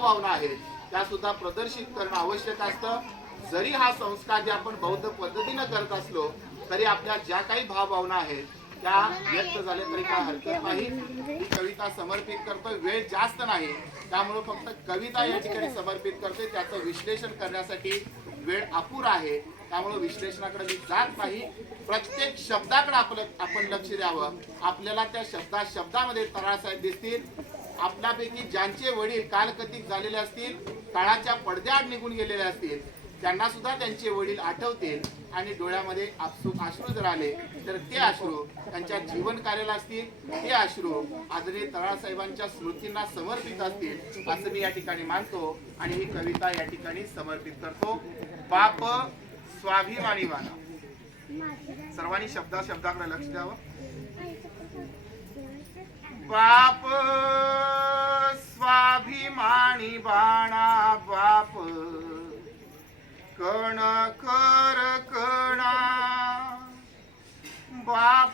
भावभावना आहेत. त्या सुद्धा प्रदर्शित करणं आवश्यक असतं. जरी हा संस्कार जे आपण बौद्ध पद्धतीनं करत असलो तरी आपल्या ज्या काही भावभावना आहेत त्या व्यक्त झाल्या तरी काय हरकत नाही. ही कविता समर्पित करतोय वेळ जास्त नाही. त्यामुळे फक्त कविता या ठिकाणी समर्पित करते त्याचं विश्लेषण करण्यासाठी वेळ अपुरा आहे. त्यामुळे विश्लेषणाकडे मी जात नाही. प्रत्येक शब्दाकडे आपलं आपण लक्ष द्यावं. आपल्याला त्या शब्दा शब्दामध्ये तरासाहेब दिसतील. आपल्यापैकी ज्यांचे वडील कालकथित झालेले असतील काळाच्या पडद्याआड निघून गेलेले असतील त्यांना सुद्धा त्यांचे वडील आठवतील आणि डोळ्यामध्ये आपसू अश्रू जर आले तर ते अश्रू त्यांच्या जीवन कार्याला असतील ते अश्रू आदरणीय तळासाहेबांच्या स्मृतींना समर्पित असतील असं मी या ठिकाणी मानतो आणि ही कविता या ठिकाणी समर्पित करतो. बाप स्वाभिमानी वाना सर्वांनी शब्दा शब्दाकडे लक्ष द्यावं. बाप स्वाभिमानी बाणा बाप. कण कर कणा. बाप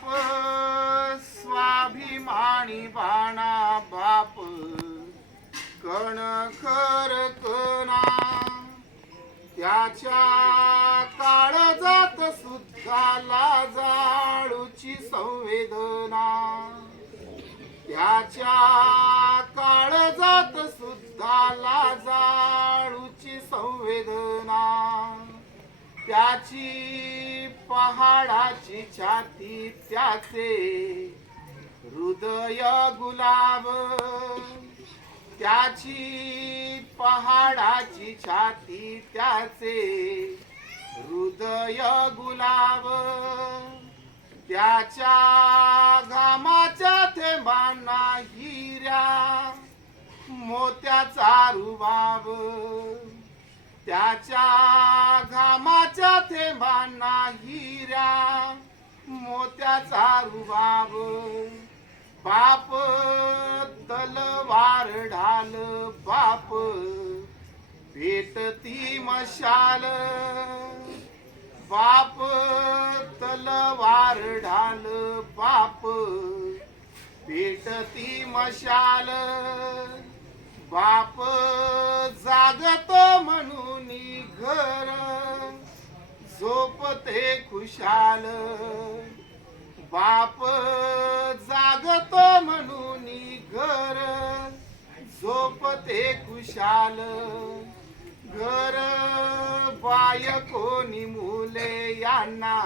स्वाभिमानी बाणा बाप. कण कर कणा. त्याच्या काळजात सुद्धा लाजाळूची संवेदना. त्याच्या काळजात सुद्धा लाजाळूची संवेदना. त्याची पहाडाची छाती त्याचे हृदय गुलाब. त्याची पहाडाची छाती त्याचे हृदय गुलाब. त्याच्या घाम हिऱ्या मोत्याचा रुबाब त्याच्या घामाच्या थेंबांना हिऱ्या मोत्याचा रुबाब बाप तलवार ढाल बाप. पेटती मशाल. बाप तलवार ढाल बाप. पेटती मशाल. बाप जागतो म्हणून घर. झोपते खुशाल. बाप जागतो म्हणून घर. झोपते खुशाल. घर बायकोनी मुले यांना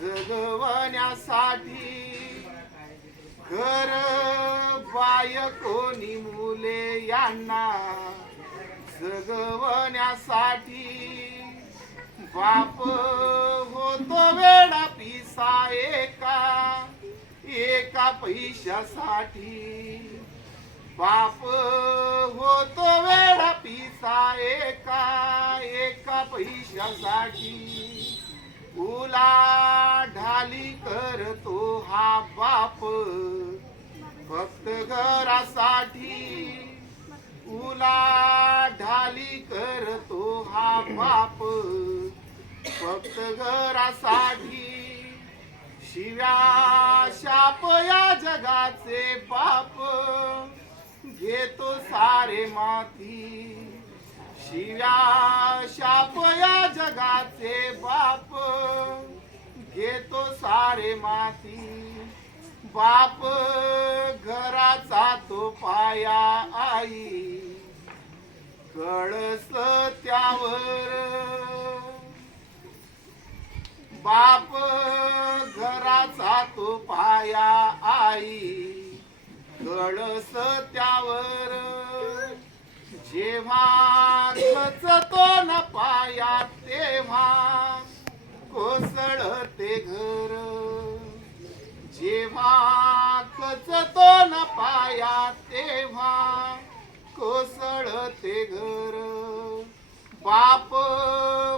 जगवण्यासाठी घर बायकोनी मुले यांना जगवण्यासाठी बाप होतो वेडा पिसा एका एका पैशासाठी. बाप होतो वेडा पिसा एका एका पैशासाठी. उला ढाली करतो हा बाप. फक्त घरासाठी उला ढाली करतो हा बाप. फक्त घरासाठी शिव्या शाप या जगाचे बाप. घेतो सारे माती. शिव्या शाप या जगाचे बाप. सारे माती. बाप घराचा तो पाया आई. कळस त्यावर. बाप घराचा तो पाया आई. कळस त्यावर. जेव्हा खचतो न पाया तेव्हा कोसळते घर. जेव्हा कचतो न पाया तेव्हा कोसळते घर. बाप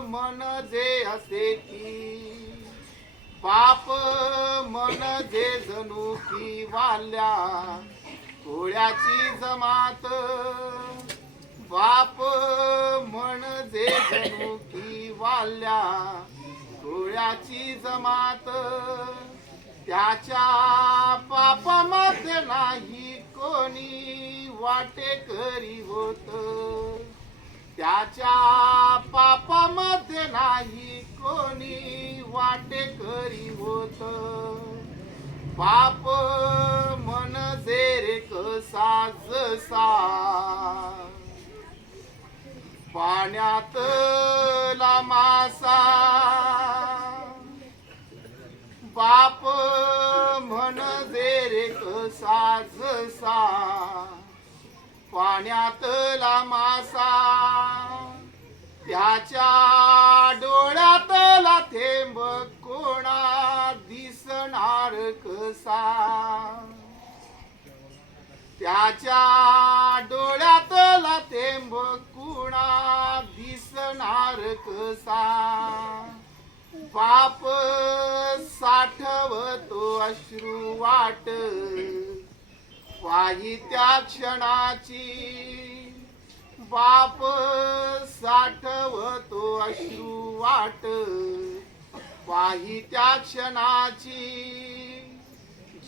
मन जे असे की बाप मन जे जणू की वाल्या कोळ्याची जमात. बाप म्हण जे जणू की वाल्या कोळ्याची जमात त्याच्या पापामध्ये नाही कोणी वाटेकरी होत. त्याच्या पापामध्ये नाही कोणी वाटेकरी होत. पाप मन जेरे कसा जसा पाण्यात मासा पाप म्हण रे साज सा. पाण्यातला मासा त्याच्या डोळ्यातला थेंब कोणा दिसणार कसा? त्याच्या डोळ्यातला थेंब कुणा दिसणार कसा? बाप साठवतो अश्रू वाट. पाही त्या क्षणाची बाप साठवतो अश्रू वाट. पाही त्या क्षणाची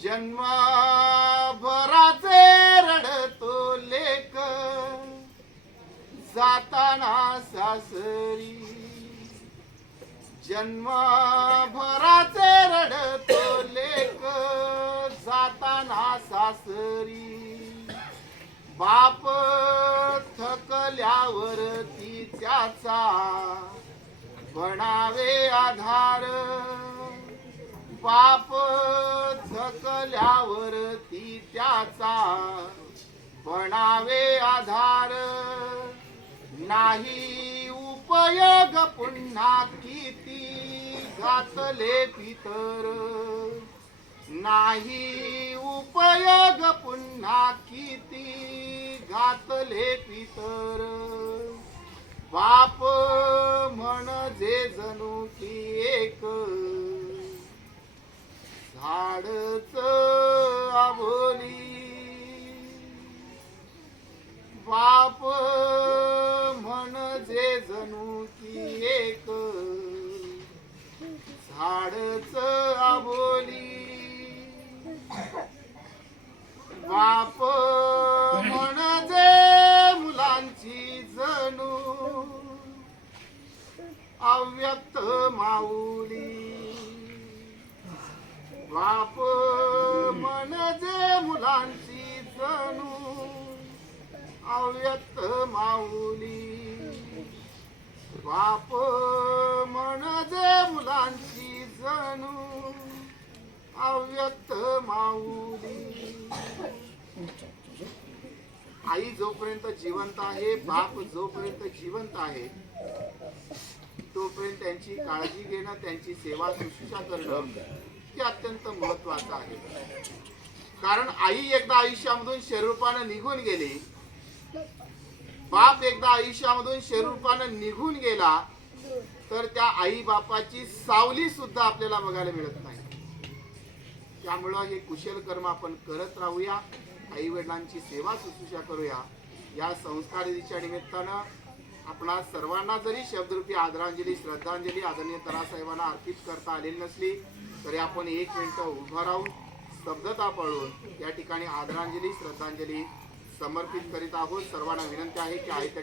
जन्मभराचे रडतो लेख. जाताना सासरी जन्मभराचे रडतो लेक जाताना सासरी. बाप थकल्यावर ती त्याचा बनावे आधार. बाप थकल्यावर ती त्याचा बनावे आधार. नाही उपयोग पुन्हा किती घातले पितर. नाही उपयोग पुन्हा किती घातले पितर. बाप म्हणजे जणू की एक. अव्यक्त माऊली. बाप म्हणजे मुलांची जणू अव्यक्त माऊली. आई जोपर्यंत जिवंत आहे बाप जोपर्यंत जिवंत आहे तोपर्यंत त्यांची काळजी घेणं त्यांची सेवा शुश्रूषा करणं हे अत्यंत महत्वाचं आहे. कारण आई एकदा आयुष्यामधून शरीरूपानं निघून गेली बाप एकदा आयुष्यामधून शरीरूपानं निघून गेला तर त्या आई बापाची सावली सुद्धा आपल्याला बघायला मिळत नाही. त्यामुळं हे कुशल कर्म आपण करत राहूया आई वडिलांची सेवा सुश्रूषा करूया. या संस्कार दिनीच्या निमित्तानं आपणा सर्वांना जरी शब्दरूपी आदरांजली श्रद्धांजली आदरणीय तरासाहेबांना अर्पित करता आलेली नसली तरी आपण एक मिनिट उभं राहून स्तब्धता पळून या ठिकाणी आदरांजली श्रद्धांजली समर्पित करीत आहोत. सर्वांना विनंती आहे की आहे त्या